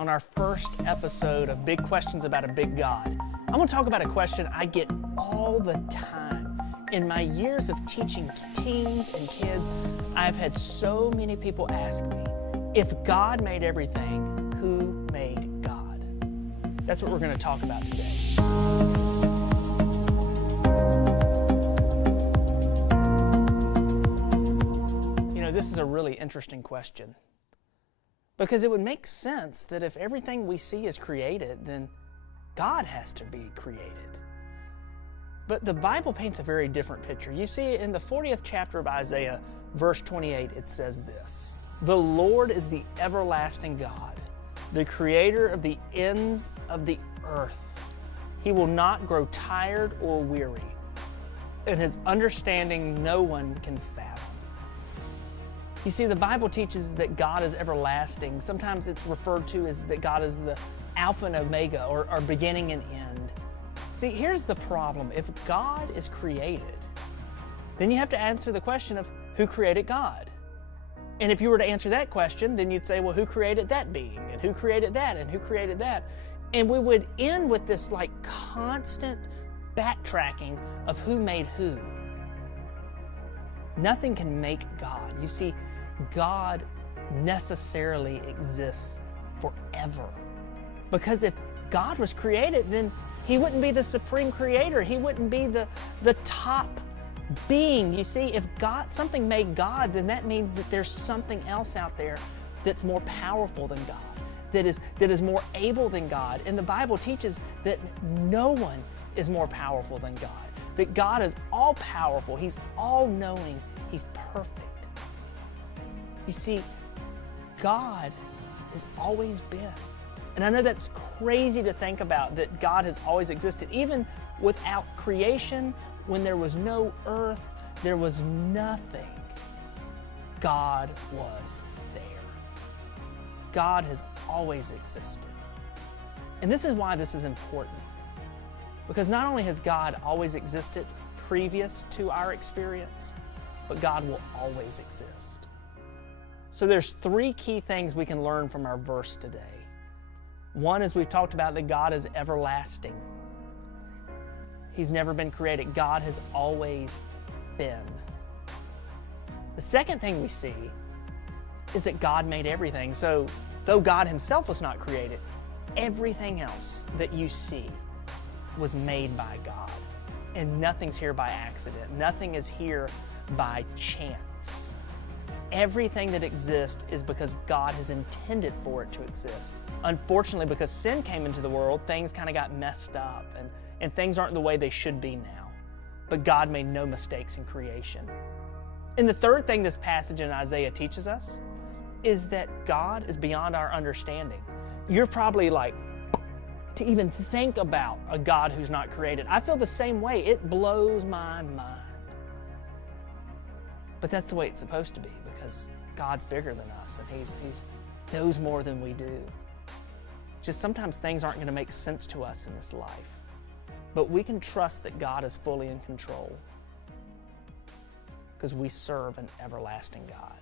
on our first episode of Big Questions About a Big God. I'm going to talk about a question I get all the time. In my years of teaching teens and kids, I've had so many people ask me, if God made everything, who made God? That's what we're going to talk about today. You know, this is a really interesting question, because it would make sense that if everything we see is created, then God has to be created. But the Bible paints a very different picture. You see, in the 40th chapter of Isaiah, verse 28, it says this: "The Lord is the everlasting God, the creator of the ends of the earth. He will not grow tired or weary, and his understanding no one can fathom." You see, the Bible teaches that God is everlasting. Sometimes it's referred to as that God is the Alpha and Omega, or beginning and end. See, here's the problem. If God is created, then you have to answer the question of who created God? And if you were to answer that question, then you'd say, well, who created that being? And who created that? And who created that? And we would end with this like constant backtracking of who made who. Nothing can make God. You see, God necessarily exists forever. Because if God was created, then he wouldn't be the supreme creator. He wouldn't be the top being. You see, if something made God, then that means that there's something else out there that's more powerful than God, that is more able than God. And the Bible teaches that no one is more powerful than God, that God is all powerful, he's all knowing, he's perfect. You see, God has always been. And I know that's crazy to think about, that God has always existed. Even without creation, when there was no earth, there was nothing, God was there. God has always existed. And this is why this is important. Because not only has God always existed previous to our experience, but God will always exist. So there's three key things we can learn from our verse today. One is, we've talked about that God is everlasting. He's never been created. God has always been. The second thing we see is that God made everything. So though God himself was not created, everything else that you see was made by God. And nothing's here by accident. Nothing is here by chance. Everything that exists is because God has intended for it to exist. Unfortunately, because sin came into the world, things kind of got messed up and things aren't the way they should be now. But God made no mistakes in creation. And the third thing this passage in Isaiah teaches us is that God is beyond our understanding. You're probably like, to even think about a God who's not created. I feel the same way. It blows my mind. But that's the way it's supposed to be, because God's bigger than us and He knows more than we do. Just sometimes things aren't going to make sense to us in this life. But we can trust that God is fully in control, because we serve an everlasting God.